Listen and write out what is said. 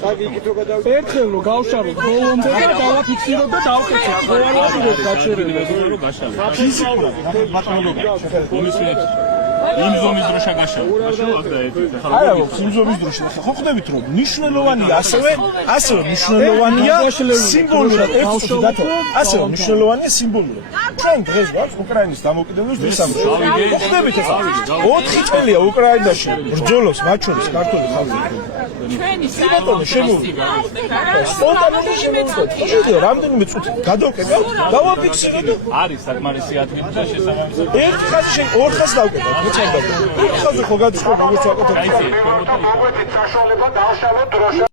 ერთხელ გავშალოთ ბოლომდე და დავაფიქსიროთ და დავკეთოთ. ყოველგვარი გაჩერება ფიზიკურად იმ ზომის დროშა გაშალოთ და არა, იმ ზომის დროშა. ხო ხვდებით რომ მნიშვნელოვანია ასევე მნიშვნელოვანია სიმბოლურად ერთში დათო. ასევე მნიშვნელოვანია სიმბოლურად. ჩვენ დღეს გვაქვს უკრაინის დამოუკიდებლობის დღესამშობლო. ხვდებით ახლა 4 წელია უკრაინაში ბრძოლობს მათ შორის ქართული ხალხი. ჩვენი ბატონო შემოვიდა. სპონტანურად შემოვიდა. რამდენიმე წუთი გადავკეტავ, დავაფიქსირე და არის საკმარისი ადგილი და შესაბამისად ერთ ხაზში 2 ხაზს დავკეტავ. მოწამდა. ერთ ხაზზე ხო გადაწყობა როგორც ვაკეთებ. აი ეს საშუალება დავშალოთ დროშა